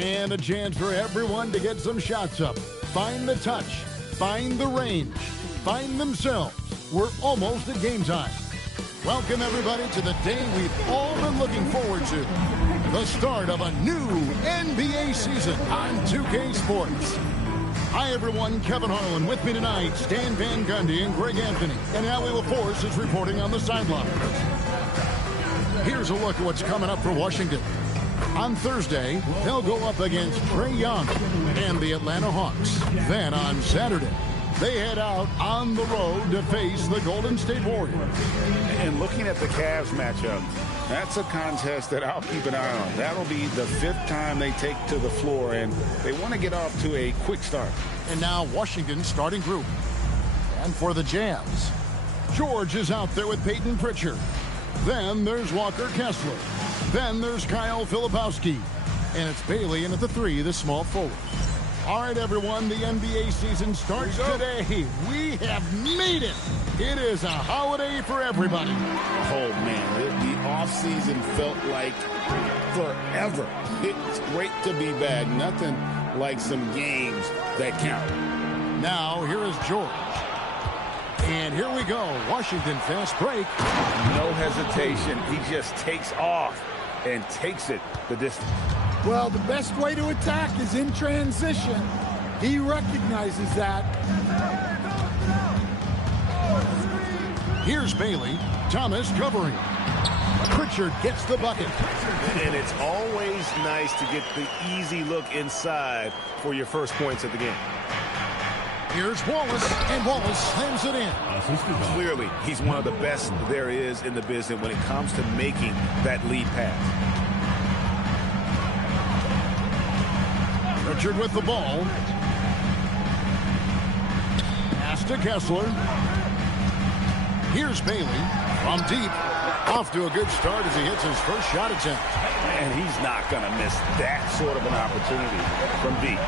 And a chance for everyone to get some shots up. Find the touch. Find the range. Find themselves. We're almost at game time. Welcome, everybody, to the day we've all been looking forward to. The start of a new NBA season on 2K Sports. Hi, everyone. Kevin Harlan with me tonight. Stan Van Gundy and Greg Anthony. And Allie LaForce is reporting on the sideline. Here's a look at what's coming up for Washington. On Thursday, they'll go up against Trae Young and the Atlanta Hawks. Then on Saturday, they head out on the road to face the Golden State Warriors. And looking at the Cavs matchup, that's a contest that I'll keep an eye on. That'll be the 5th time they take to the floor, and they want to get off to a quick start. And now Washington's starting group. And for the Jazz, George is out there with Peyton Pritchard. Then there's Walker Kessler. Then there's Kyle Filipowski. And it's Bailey in at the 3, the small forward. All right, everyone, the NBA season starts today. We have made it. It is a holiday for everybody. Oh, man, the offseason felt like forever. It's great to be back. Nothing like some games that count. Now, here is George. And here we go. Washington fast break. No hesitation. He just takes off and takes it the distance. Well, the best way to attack is in transition. He recognizes that. Here's Bailey. Thomas covering. Pritchard gets the bucket. And it's always nice to get the easy look inside for your first points of the game. Here's Wallace, and Wallace slams it in. Clearly, he's one of the best there is in the business when it comes to making that lead pass. Pritchard with the ball. Pass to Kessler. Here's Bailey from deep. Off to a good start as he hits his first shot attempt. And he's not going to miss that sort of an opportunity from deep.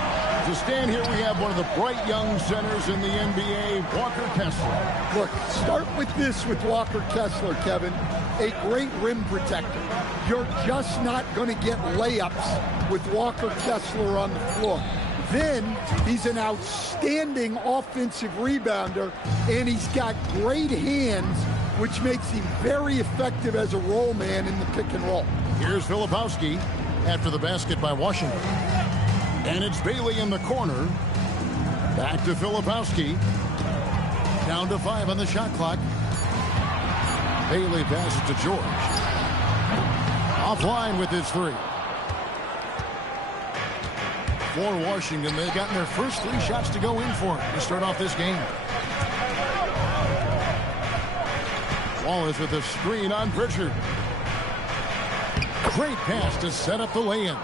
To stand here, we have one of the bright young centers in the NBA, Walker Kessler. Look, start with this with Walker Kessler, Kevin. A great rim protector. You're just not going to get layups with Walker Kessler on the floor. Then he's an outstanding offensive rebounder, and he's got great hands, which makes him very effective as a roll man in the pick and roll. Here's Filipowski after the basket by Washington. And it's Bailey in the corner. Back to Filipowski. Down to 5 on the shot clock. Bailey passes to George. Offline with his 3. For Washington, they've gotten their first 3 shots to go in for it to start off this game. Wallace with a screen on Pritchard. Great pass to set up the lay-in.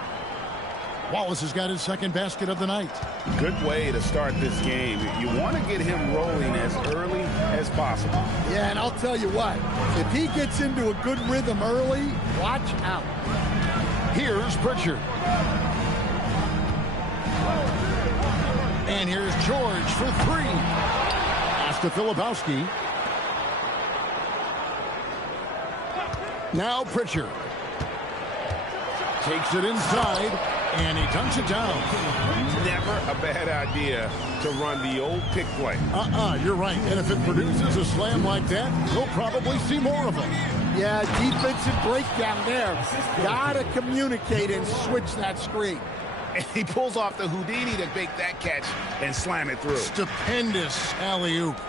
Wallace has got his second basket of the night. Good way to start this game. You want to get him rolling as early as possible. Yeah, and I'll tell you what, if he gets into a good rhythm early, watch out. Here's Pritchard. And here's George for 3. Pass to Filipowski. Now Pritchard. Takes it inside, and he dunks it down. Never a bad idea to run the old pick play. You're right. And if it produces a slam like that, we'll probably see more of them. Yeah, defensive breakdown there. Gotta communicate and switch that screen. And he pulls off the Houdini to make that catch and slam it through. Stupendous alley-oop.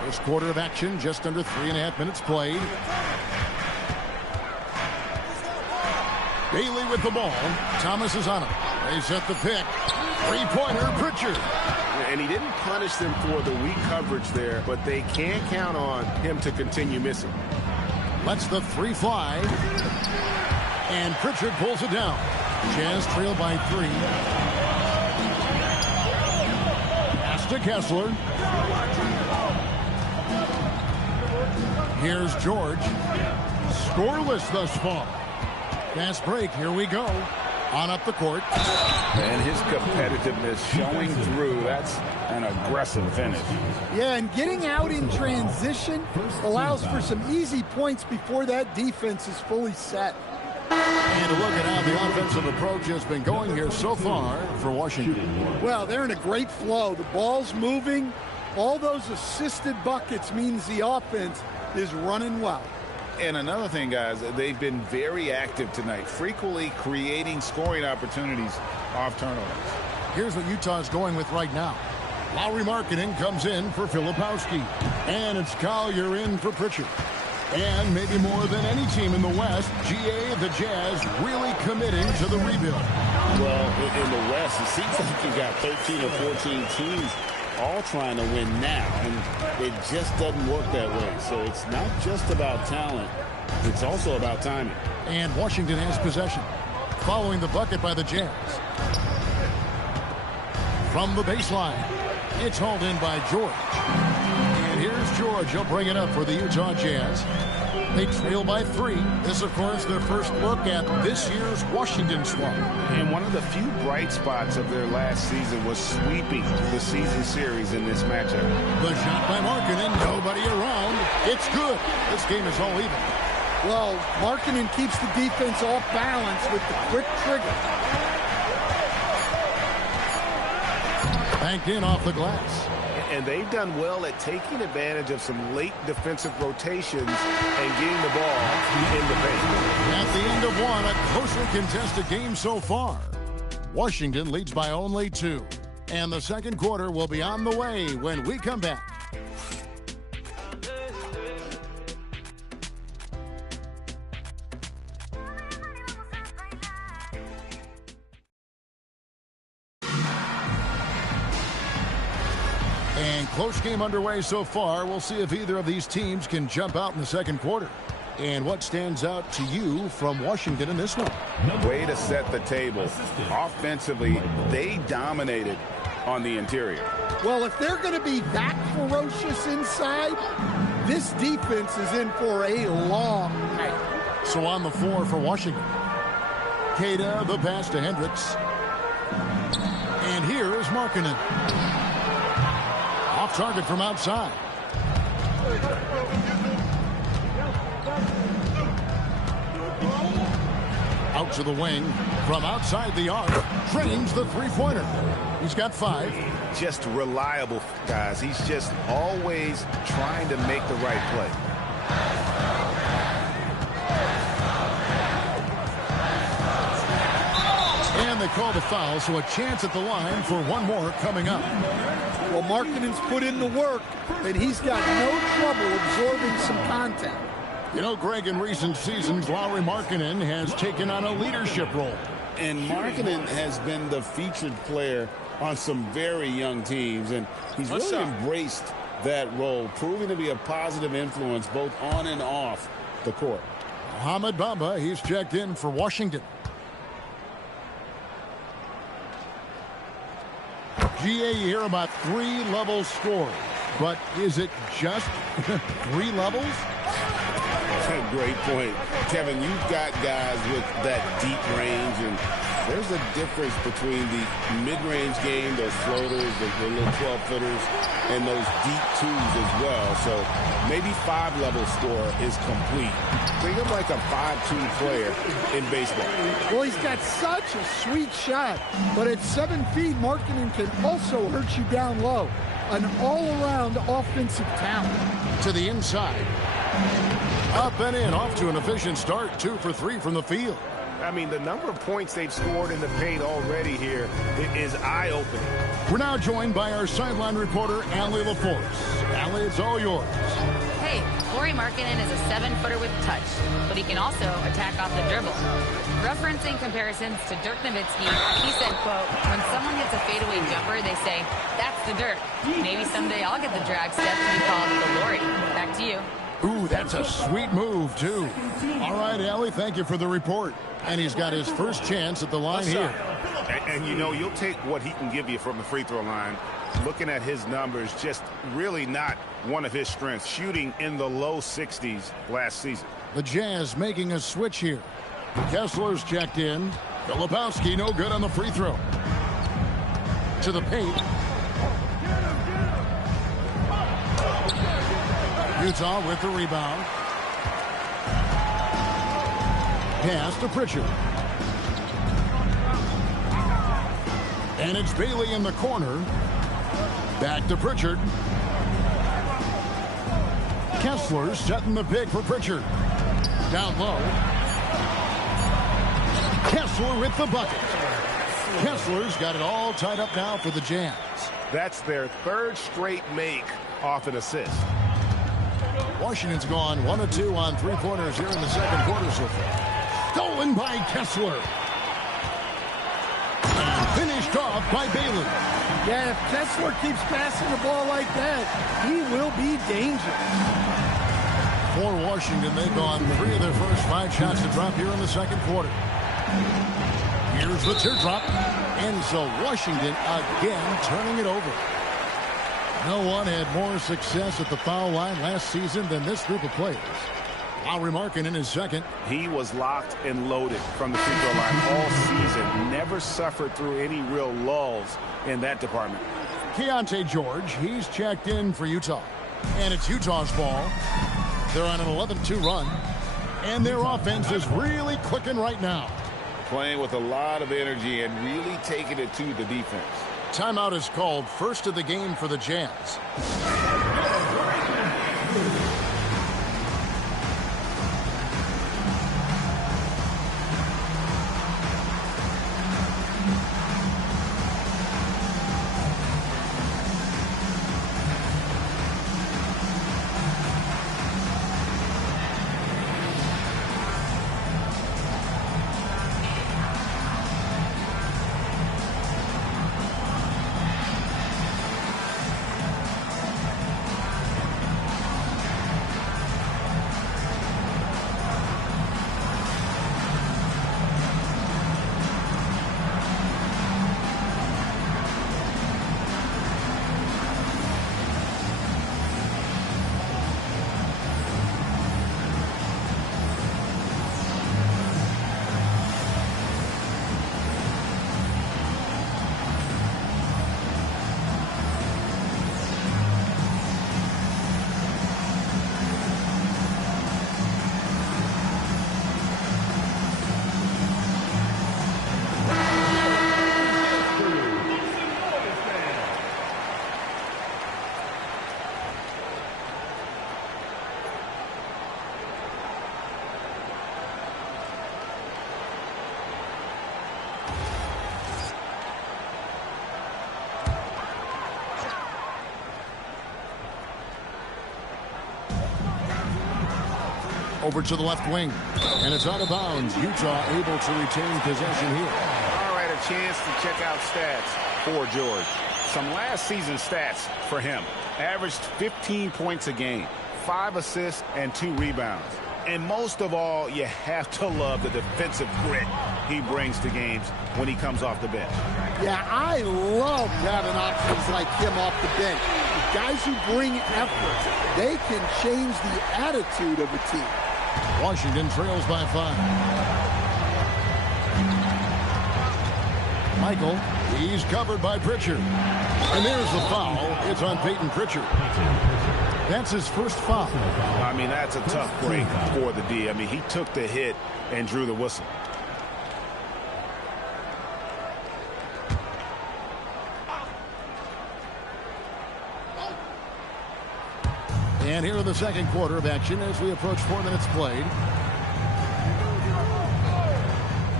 First quarter of action, just under 3.5 minutes played. Bailey with the ball. Thomas is on him. They set the pick. Three-pointer, Pritchard. And he didn't punish them for the weak coverage there, but they can't count on him to continue missing. Lets the 3 fly. And Pritchard pulls it down. Jazz trail by 3. Pass to Kessler. Here's George. Scoreless thus far. Fast break. Here we go. On up the court. And his competitiveness showing through. That's an aggressive finish. Yeah, and getting out in transition allows for some easy points before that defense is fully set. And a look at how the offensive approach has been going here so far for Washington. Well, they're in a great flow. The ball's moving. All those assisted buckets means the offense is running well. And another thing, guys, they've been very active tonight, frequently creating scoring opportunities off turnovers. Here's what Utah's going with right now. Lauri Markkanen comes in for Filipowski. And it's Collier in for Pritchard. And maybe more than any team in the West, GA, the Jazz, really committing to the rebuild. Well, in the West, it seems like you got 13 or 14 teams all trying to win now, and it just doesn't work that way. So it's not just about talent, it's also about timing. And Washington has possession, following the bucket by the Jazz. From the baseline, it's hauled in by George. And here's George. He'll bring it up for the Utah Jazz. They trail by 3. This, of course, their first look at this year's Washington squad. And one of the few bright spots of their last season was sweeping the season series in this matchup. The shot by Markkanen, nobody around. It's good. This game is all even. Well, Markkanen keeps the defense off balance with the quick trigger. Banked in off the glass. And they've done well at taking advantage of some late defensive rotations and getting the ball in the paint. At the end of one, a closely contested game so far. Washington leads by only 2. And the second quarter will be on the way when we come back. And close game underway so far. We'll see if either of these teams can jump out in the second quarter. And what stands out to you from Washington in this one? Way to set the table. Offensively, they dominated on the interior. Well, if they're going to be that ferocious inside, this defense is in for a long night. So on the floor for Washington. Queta, the pass to Hendricks. And here is Markkanen. Off target from outside. Out to the wing. From outside the arc. Drains the three-pointer. He's got 5. Just reliable, guys. He's just always trying to make the right play. And they call the foul, so a chance at the line for one more coming up. Well, Markkanen's put in the work, and he's got no trouble absorbing some contact. You know, Greg, in recent seasons, Lauri Markkanen has taken on a leadership role. And Markkanen has been the featured player on some very young teams, and he's really embraced that role, proving to be a positive influence both on and off the court. Mohamed Bamba, he's checked in for Washington. GA, you hear about 3-level scores, but is it just 3 levels? Great point. Kevin, you've got guys with that deep range, and there's a difference between the mid-range game, those floaters, the little 12-footers, and those deep 2s as well. So maybe 5-level score is complete. Think of like a 5-2 player in baseball. Well, he's got such a sweet shot, but at 7 feet, Markkanen can also hurt you down low. An all-around offensive talent. To the inside. Up and in, off to an efficient start. 2 for 3 from the field. I mean, the number of points they've scored in the paint already here is eye-opening. We're now joined by our sideline reporter, Allie LaForce. Allie, it's all yours. Hey, Lauri Markkanen is a 7-footer with touch, but he can also attack off the dribble. Referencing comparisons to Dirk Nowitzki, he said, quote, when someone hits a fadeaway jumper, they say, that's the Dirk. Maybe someday I'll get the drag step to be called the Lauri. Back to you. Ooh, that's a sweet move, too. All right, Allie, thank you for the report. And he's got his first chance at the line here. And you know, you'll take what he can give you from the free throw line. Looking at his numbers, just really not one of his strengths. Shooting in the low 60s last season. The Jazz making a switch here. Kessler's checked in. Filipowski, no good on the free throw. To the paint. Utah with the rebound. Pass to Pritchard. And it's Bailey in the corner. Back to Pritchard. Kessler setting the pick for Pritchard. Down low. Kessler with the bucket. Kessler's got it all tied up now for the Jazz. That's their third straight make off an assist. Washington's gone 1 of 2 on three-pointers here in the second quarter so far. Stolen by Kessler. And finished off by Bailey. Yeah, if Kessler keeps passing the ball like that, he will be dangerous. For Washington, they've gone 3 of their first 5 shots to drop here in the second quarter. Here's the teardrop. And so Washington again turning it over. No one had more success at the foul line last season than this group of players. Lauri Markkanen is second. He was locked and loaded from the free throw line all season. Never suffered through any real lulls in that department. Keontae George, he's checked in for Utah. And it's Utah's ball. They're on an 11-2 run. And their offense is really clicking right now. Playing with a lot of energy and really taking it to the defense. Timeout is called, first of the game for the Jazz. Over to the left wing. And it's out of bounds. Utah able to retain possession here. All right, a chance to check out stats for George. Some last season stats for him. Averaged 15 points a game, 5 assists, and 2 rebounds. And most of all, you have to love the defensive grit he brings to games when he comes off the bench. Yeah, I love having options like him off the bench. Guys who bring effort, they can change the attitude of a team. Washington trails by 5. Michael, he's covered by Pritchard. And there's the foul. It's on Peyton Pritchard. That's his first foul. I mean, that's a tough break for the D. I mean, he took the hit and drew the whistle. And here in the second quarter of action as we approach 4 minutes played.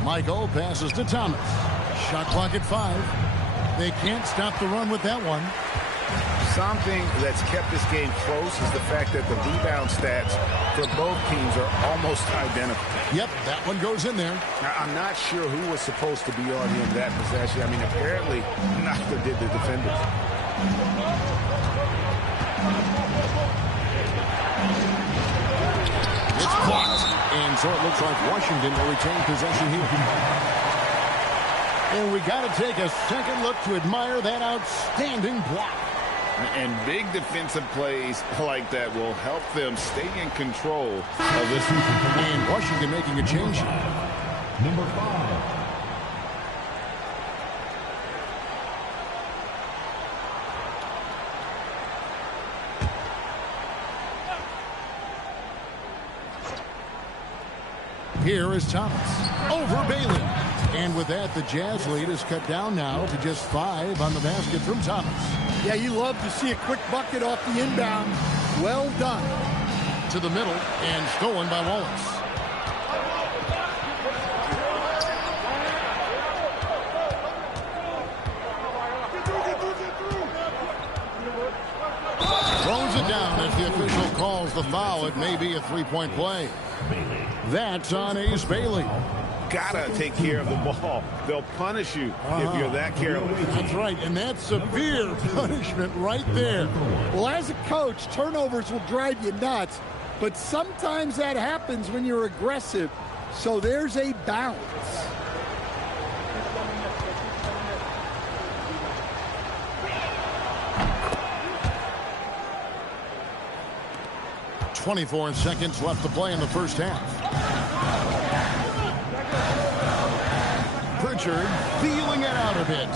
Michael passes to Thomas. Shot clock at 5. They can't stop the run with that one. Something that's kept this game close is the fact that the rebound stats for both teams are almost identical. Yep, that one goes in there. Now, I'm not sure who was supposed to be on him that possession. I mean, apparently neither did the defenders. It's blocked. And so it looks like Washington will retain possession here. And we got to take a second look to admire that outstanding block. And big defensive plays like that will help them stay in control of this. And Washington making a change here. Number 5, Here is Thomas over Bailey. And with that, the Jazz lead is cut down now to just 5 on the basket from Thomas. Yeah, you love to see a quick bucket off the inbound. Well done. To the middle and stolen by Wallace. Throws it down as the official calls the foul. It may be a three-point play. That's on Ace Bailey. Gotta take care of the ball. They'll punish you if you're that careless. That's right, and that's severe punishment right there. Well, as a coach, turnovers will drive you nuts, but sometimes that happens when you're aggressive. So there's a balance. .24 seconds left to play in the first half. Pritchard feeling it out a bit.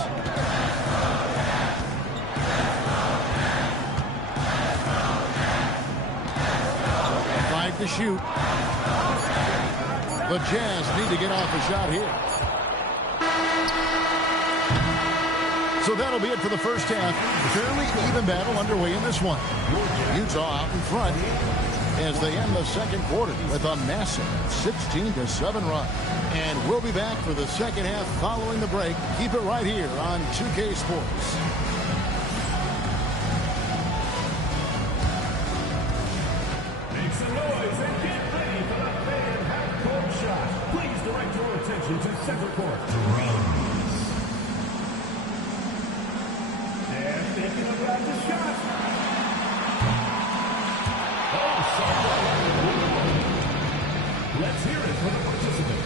Five to shoot. The Jazz need to get off a shot here. So that'll be it for the first half. Fairly even battle underway in this one. Utah out in front as they end the second quarter with a massive 16-7 run. And we'll be back for the second half following the break. Keep it right here on 2K Sports. Make some noise and get ready for the fan half-court shot. Please direct your attention to center court. Drums. And thinking about the shot. Let's hear it for the participant.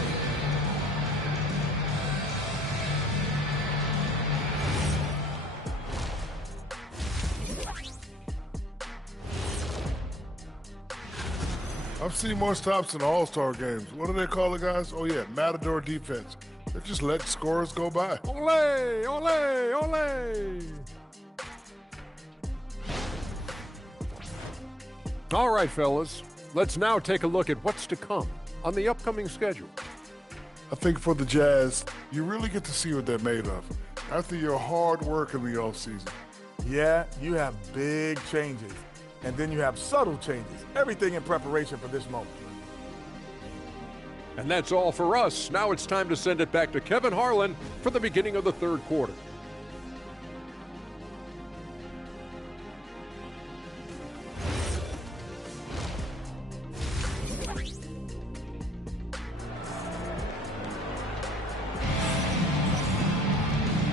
I've seen more stops in All-Star games. What do they call it, guys? Oh, yeah, Matador defense. They just let scorers go by. Ole, ole, ole. All right, fellas. Let's now take a look at what's to come on the upcoming schedule. I think for the Jazz, you really get to see what they're made of after your hard work in the offseason. Yeah, you have big changes, and then you have subtle changes. Everything in preparation for this moment. And that's all for us. Now it's time to send it back to Kevin Harlan for the beginning of the third quarter.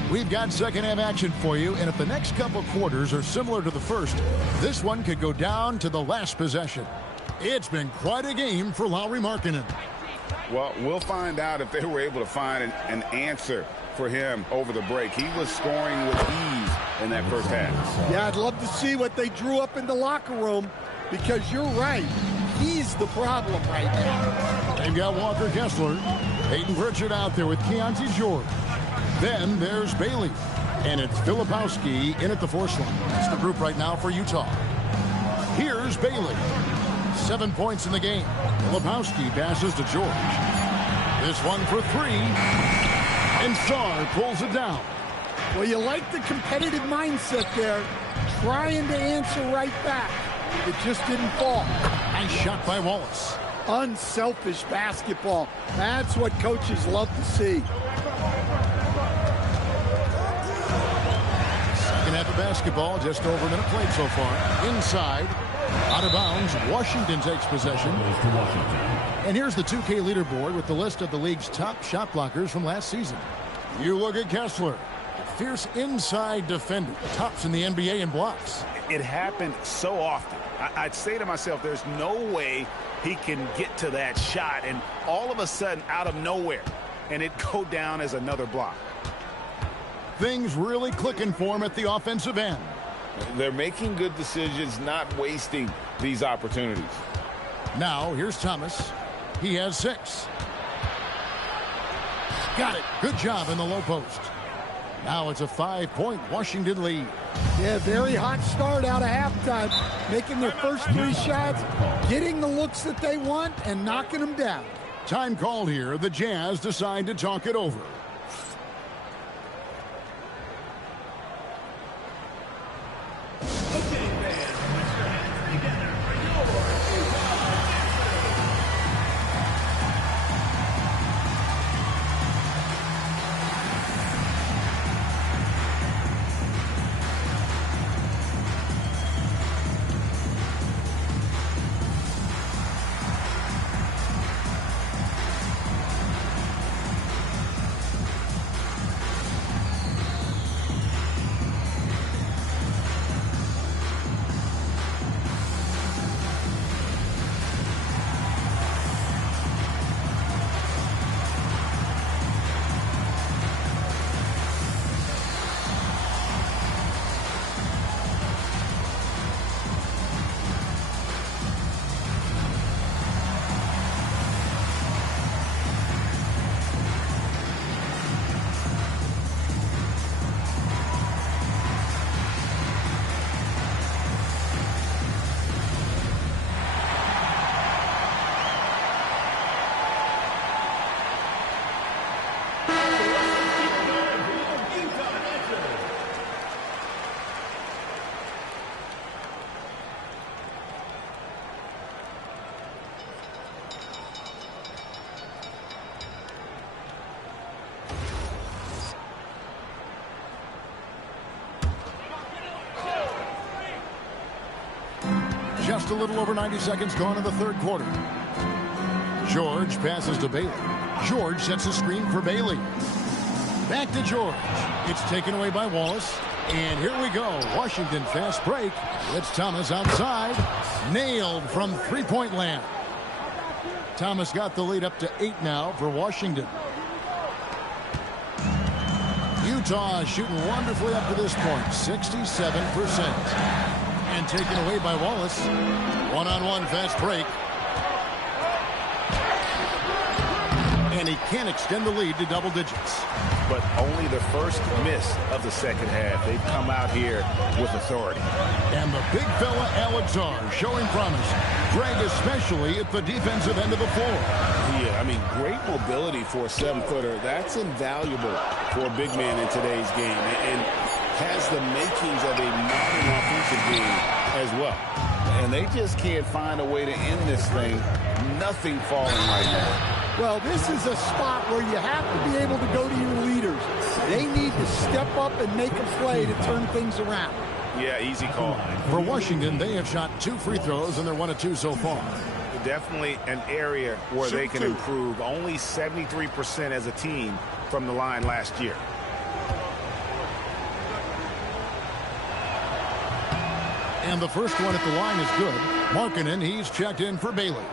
We've got second half action for you, and if the next couple quarters are similar to the first, this one could go down to the last possession. It's been quite a game for Lauri Markkanen. Well, we'll find out if they were able to find an answer for him over the break. He was scoring with ease in that first half. Yeah, I'd love to see what they drew up in the locker room, because you're right. He's the problem right now. They've got Walker Kessler, Peyton Pritchard out there with Keontae George. Then there's Bailey, and it's Filipowski in at the force line. That's the group right now for Utah. Here's Bailey. 7 points in the game. Filipowski passes to George. This one for three, and Sarr pulls it down. Well, you like the competitive mindset there, trying to answer right back. It just didn't fall. Nice shot by Wallace. Unselfish basketball. That's what coaches love to see. Second half of basketball, just over a minute played so far. Inside, out of bounds, Washington takes possession. And here's the 2K leaderboard with the list of the league's top shot blockers from last season. You look at Kessler, a fierce inside defender, tops in the NBA in blocks. It happened so often. I'd say to myself, there's no way he can get to that shot, and all of a sudden, out of nowhere, and it go down as another block. Things really clicking for him at the offensive end. They're making good decisions, not wasting these opportunities. Now, here's Thomas. He has 6. Got it. Good job in the low post. Now it's a 5-point Washington lead. Yeah, very hot start out of halftime. Making their first 3 shots, getting the looks that they want, and knocking them down. Time called here. The Jazz decide to talk it over. Just a little over 90 seconds gone in the third quarter. George passes to Bailey. George sets a screen for Bailey. Back to George. It's taken away by Wallace. And here we go. Washington fast break. It's Thomas outside. Nailed from three-point land. Thomas got the lead up to 8 now for Washington. Utah shooting wonderfully up to this point. 67%. And taken away by Wallace. One-on-one fast break. And he can't extend the lead to double digits. But only the first miss of the second half. They've come out here with authority. And the big fella, Alex-Zar, showing promise. Greg, especially at the defensive end of the floor. Yeah, I mean, great mobility for a 7-footer. That's invaluable for a big man in today's game. And has the makings of a modern offensive game as well. And they just can't find a way to end this thing. Nothing falling right now. Well, this is a spot where you have to be able to go to your leaders. They need to step up and make a play to turn things around. Yeah, easy call. For Washington, they have shot 2 free throws, and they're 1 of 2 so far. Definitely an area where they can improve. Only 73% as a team from the line last year. And the first one at the line is good. Markkanen, he's checked in for Bailey.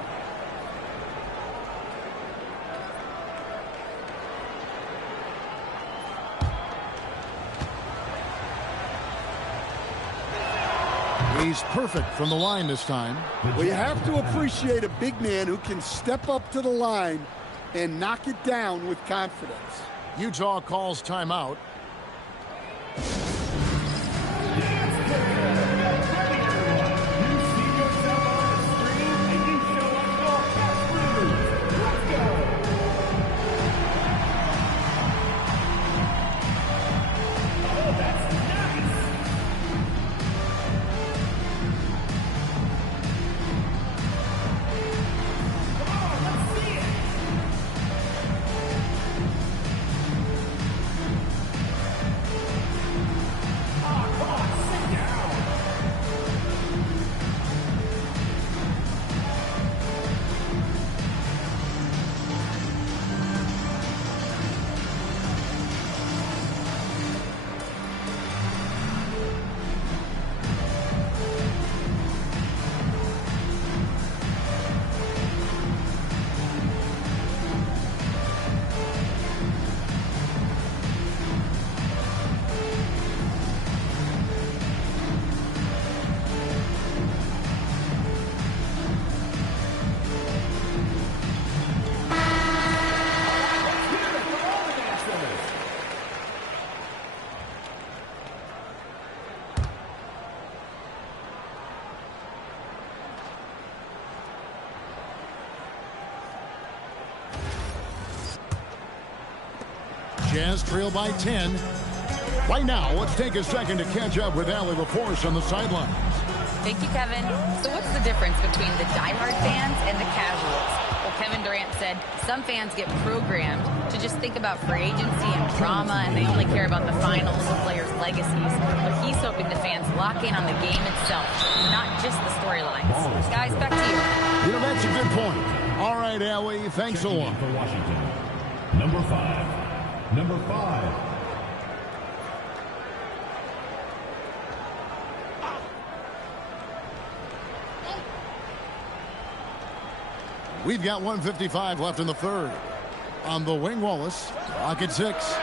He's perfect from the line this time. Well, you have to appreciate a big man who can step up to the line and knock it down with confidence. Utah calls timeout. Jazz trail by 10. Right now, let's take a second to catch up with Allie LaForce on the sidelines. Thank you, Kevin. So what's the difference between the diehard fans and the casuals? Well, Kevin Durant said some fans get programmed to just think about free agency and drama, and they only care about the finals and players' legacies. But he's hoping the fans lock in on the game itself, not just the storylines. Guys, back to you. You know, that's a good point. All right, Allie, thanks a lot. For Washington, number 5. Number 5. We've got 1:55 left in the third. On the wing, Wallace. Clock at 6.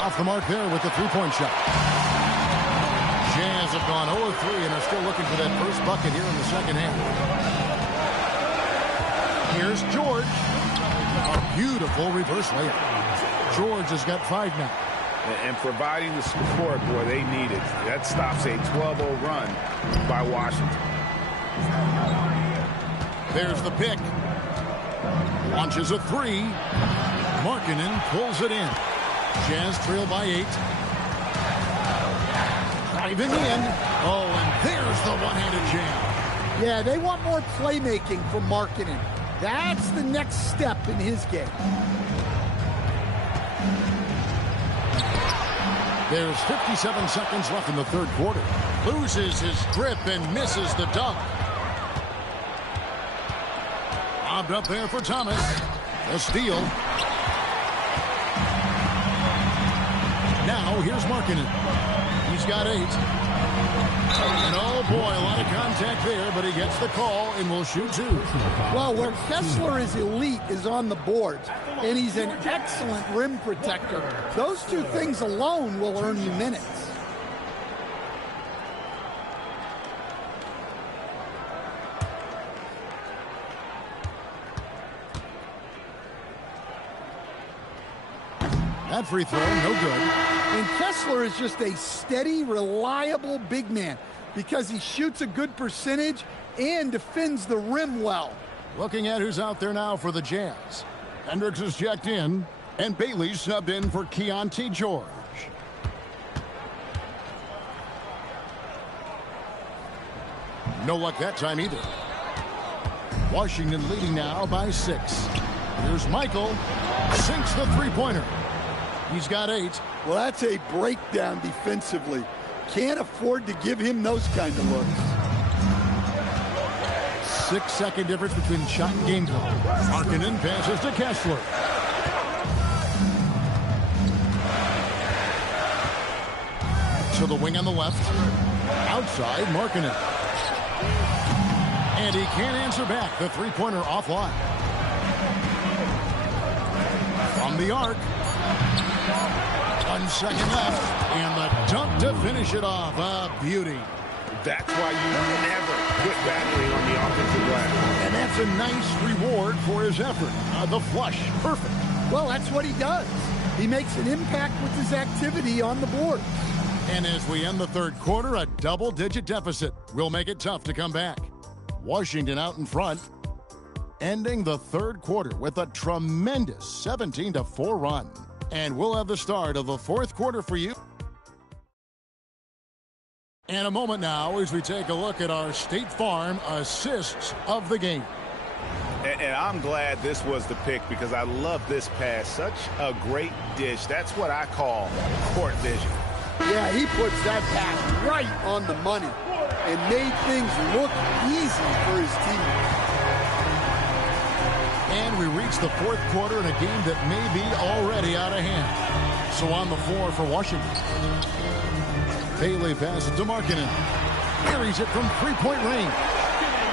Off the mark there with the three-point shot. Jazz have gone 0 of 3 and are still looking for that first bucket here in the second half. Here's George. A beautiful reverse layup. George has got 5 now. And providing the support, boy, they need it. That stops a 12-0 run by Washington. There's the pick. Launches a 3. Markkanen pulls it in. Jazz trail by 8. Driving in. Oh, and there's the one-handed jam. Yeah, they want more playmaking from Markkanen. That's the next step in his game. There's 57 seconds left in the third quarter. Loses his grip and misses the dunk. Lobbed up there for Thomas. A steal. Now here's Markkanen. He's got 8. And oh boy, a lot of contact there, but he gets the call and will shoot 2. Well, where Kessler is elite is on the boards, and he's an excellent rim protector. Those two things alone will earn you minutes. That free throw, no good. And Kessler is just a steady, reliable big man because he shoots a good percentage and defends the rim well. Looking at who's out there now for the Jazz. Hendricks is checked in, and Bailey subbed in for Keontae George. No luck that time either. Washington leading now by 6. Here's Michael. Sinks the three-pointer. He's got 8. Well, that's a breakdown defensively. Can't afford to give him those kind of looks. 6-second difference between shot and game clock. Markkanen passes to Kessler. To the wing on the left. Outside, Markkanen. And he can't answer back. The three-pointer offline. From the arc. 1 second left. And the dunk to finish it off. A beauty. That's why you never quit battling on the offensive glass. And that's a nice reward for his effort. The flush. Perfect. Well, that's what he does. He makes an impact with his activity on the board. And as we end the third quarter, a double-digit deficit will make it tough to come back. Washington out in front, ending the third quarter with a tremendous 17-4 run. And we'll have the start of the fourth quarter for you. And a moment now as we take a look at our State Farm assists of the game. And I'm glad this was the pick because I love this pass. Such a great dish. That's what I call court vision. Yeah, he puts that pass right on the money and made things look easy for his team. And we reach the fourth quarter in a game that may be already out of hand. So on the floor for Washington. Bailey passes to Markkanen. Carries it from three-point range.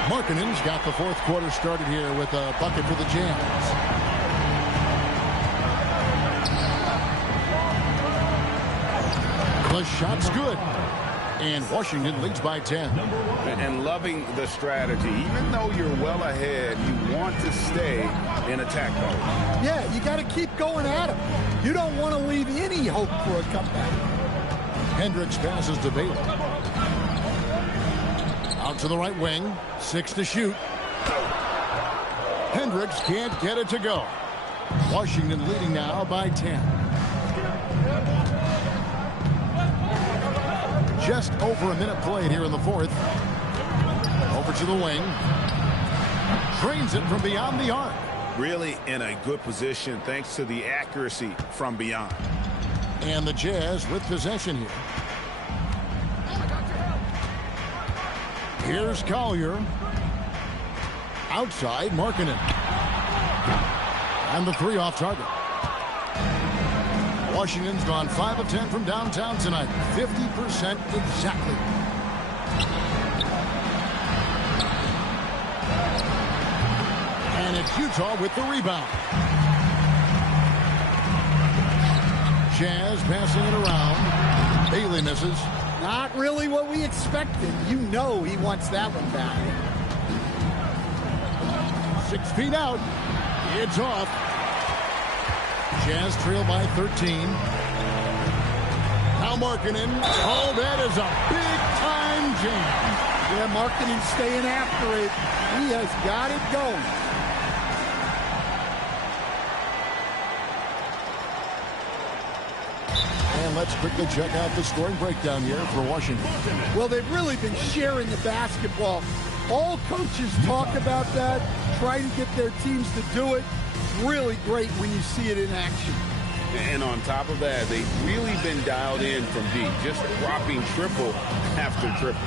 Markkanen's got the fourth quarter started here with a bucket for the Jazz. The shot's good. And Washington leads by 10. And loving the strategy. Even though you're well ahead, you want to stay in attack mode. Yeah, you got to keep going at him. You don't want to leave any hope for a comeback. Hendricks passes to Bailey. Out to the right wing. 6 to shoot. Hendricks can't get it to go. Washington leading now by 10. Just over a minute played here in the fourth. Over to the wing. Drains it from beyond the arc. Really in a good position thanks to the accuracy from beyond. And the Jazz with possession here. Here's Collier. Outside, Markkanen. And the three off target. Washington's gone 5 of 10 from downtown tonight. 50% exactly. And it's Utah with the rebound. Jazz passing it around. Bailey misses. Not really what we expected. You know he wants that one back. 6 feet out. It's off. Jazz trail by 13. Now Markkanen. Oh, that is a big-time jam. Yeah, Markkanen's staying after it. He has got it going. And let's quickly check out the scoring breakdown here for Washington. Well, they've really been sharing the basketball. All coaches talk about that, try to get their teams to do it. Really great when you see it in action. And on top of that, they've really been dialed in from deep, just dropping triple after triple.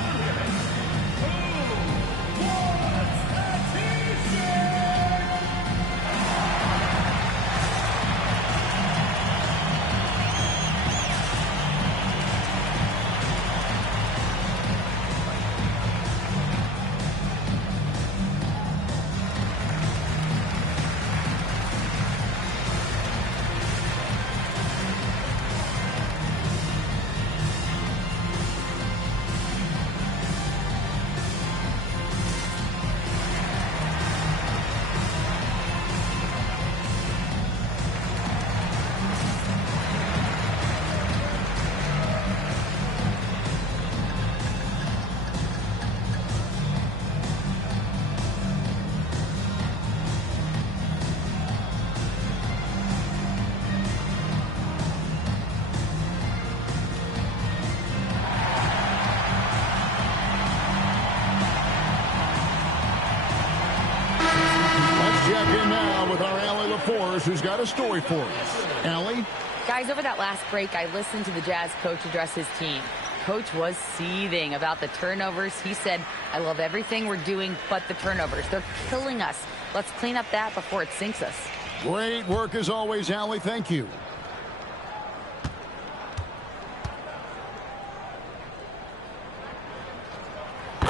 Who's got a story for us. Allie? Guys, over that last break, I listened to the Jazz coach address his team. Coach was seething about the turnovers. He said, I love everything we're doing but the turnovers. They're killing us. Let's clean up that before it sinks us. Great work as always, Allie. Thank you.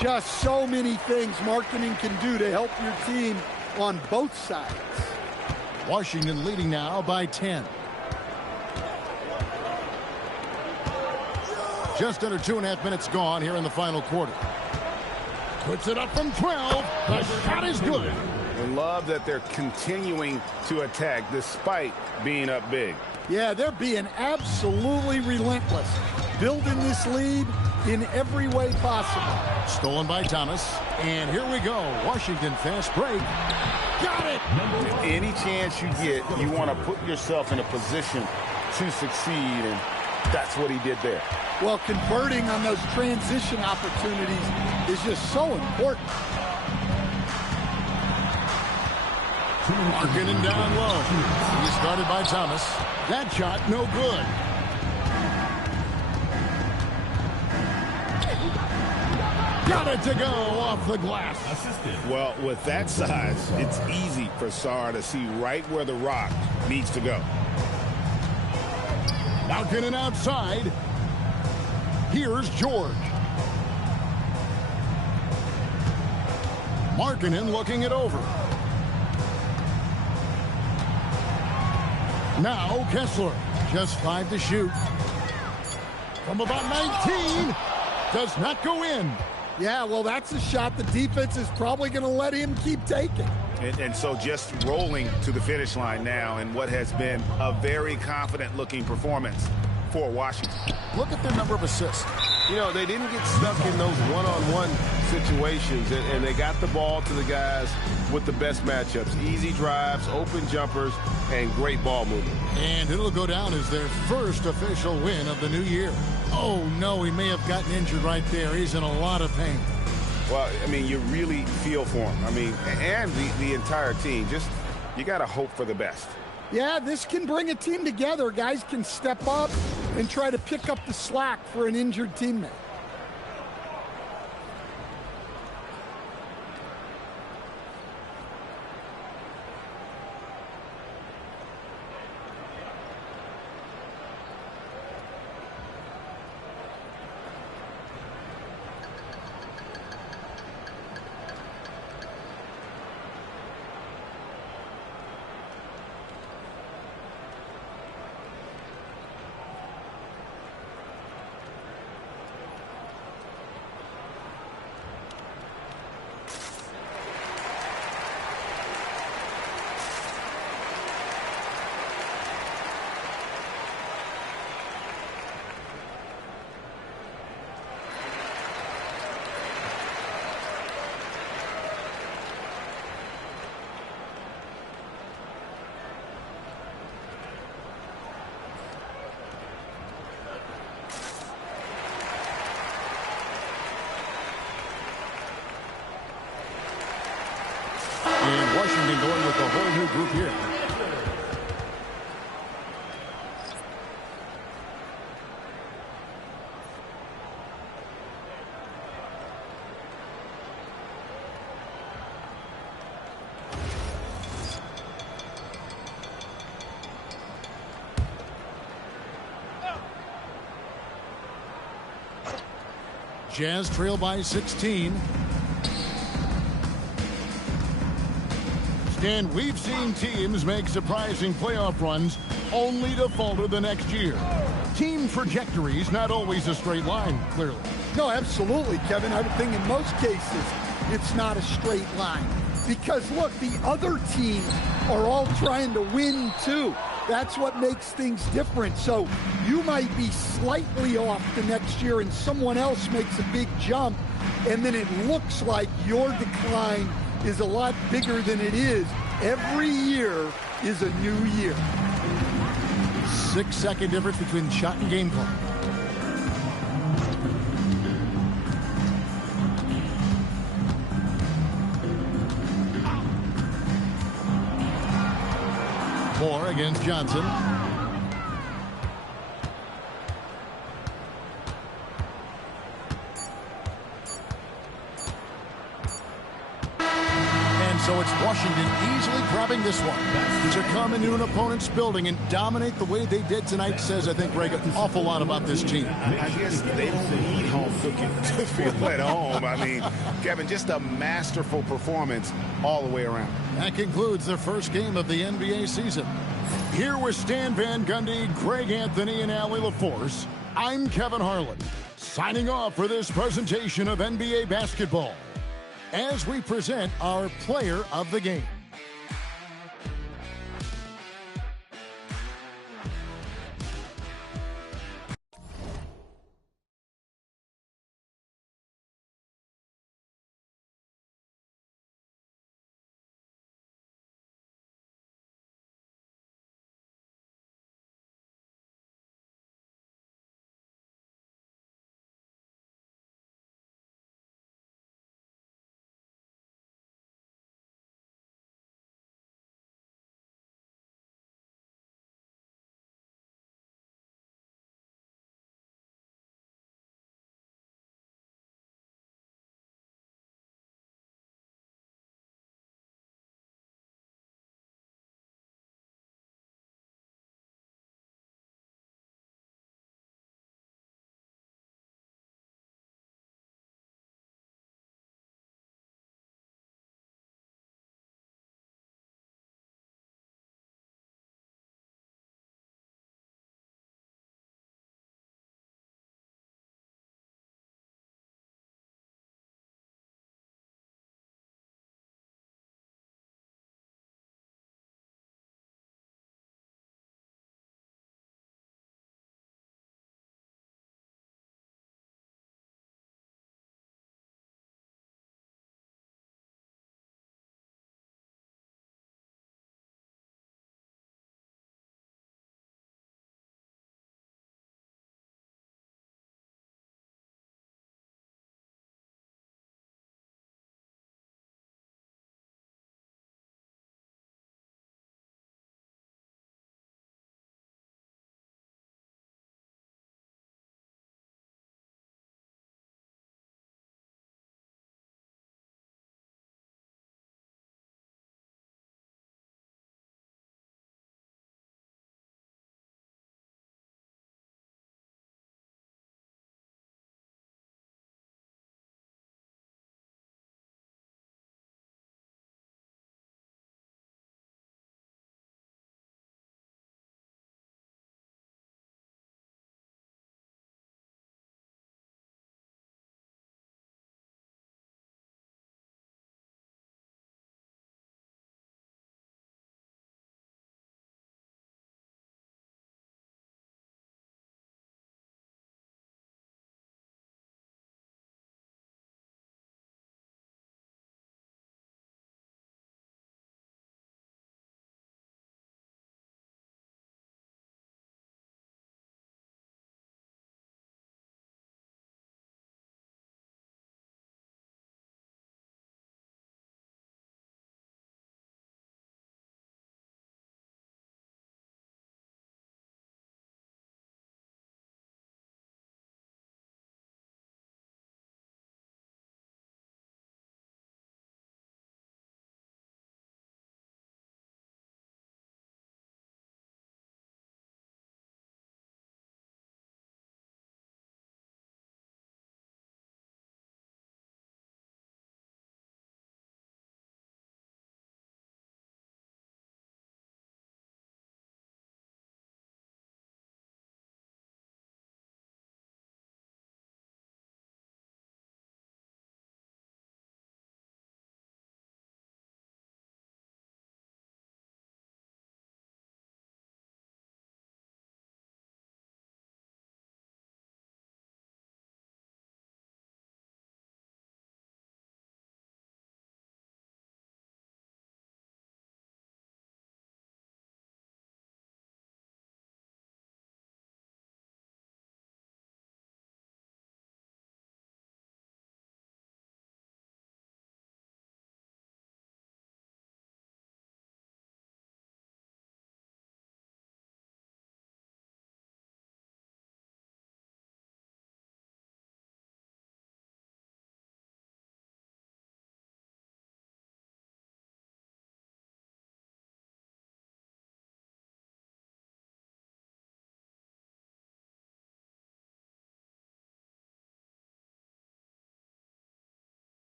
Just so many things Markkanen can do to help your team on both sides. Washington leading now by 10. Just under 2.5 minutes gone here in the final quarter. Puts it up from 12. The shot is good. I love that they're continuing to attack despite being up big. Yeah, they're being absolutely relentless. Building this lead in every way possible. Stolen by Thomas. And here we go. Washington fast break. Got it! Any chance you get, you want to put yourself in a position to succeed, and that's what he did there. Well, converting on those transition opportunities is just so important. Markkanen down low. He started by Thomas. That shot, no good. Got it to go off the glass. Well, with that size, it's easy for Sarr to see right where the rock needs to go. Markkanen outside. Here's George. Markkanen looking it over. Now Kessler. Just 5 to shoot. From about 19. Does not go in. Yeah, well, that's a shot the defense is probably going to let him keep taking. And so just rolling to the finish line now in what has been a very confident-looking performance for Washington. Look at their number of assists. You know, they didn't get stuck in those one-on-one situations, and they got the ball to the guys with the best matchups. Easy drives, open jumpers, and great ball movement. And it'll go down as their first official win of the new year. Oh, no, he may have gotten injured right there. He's in a lot of pain. Well, I mean, you really feel for him. I mean, and the entire team. Just, you got to hope for the best. Yeah, this can bring a team together. Guys can step up and try to pick up the slack for an injured teammate. And Washington going with a whole new group here. Jazz trail by 16. And we've seen teams make surprising playoff runs only to falter the next year. Team trajectories not always a straight line, clearly. No, absolutely, Kevin. I would think in most cases it's not a straight line. Because, look, the other teams are all trying to win, too. That's what makes things different. So you might be slightly off the next year and someone else makes a big jump, and then it looks like your decline is a lot bigger than it is. Every year is a new year. 6-second difference between shot and game clock. Moore against Johnson. So it's Washington easily grabbing this one. To come into an opponent's building and dominate the way they did tonight says, I think, Greg, an awful lot about this team. I guess they don't need home cooking to feel at home. I mean, Kevin, just a masterful performance all the way around. That concludes the first game of the NBA season. Here with Stan Van Gundy, Greg Anthony, and Allie LaForce, I'm Kevin Harlan, signing off for this presentation of NBA basketball, as we present our player of the game.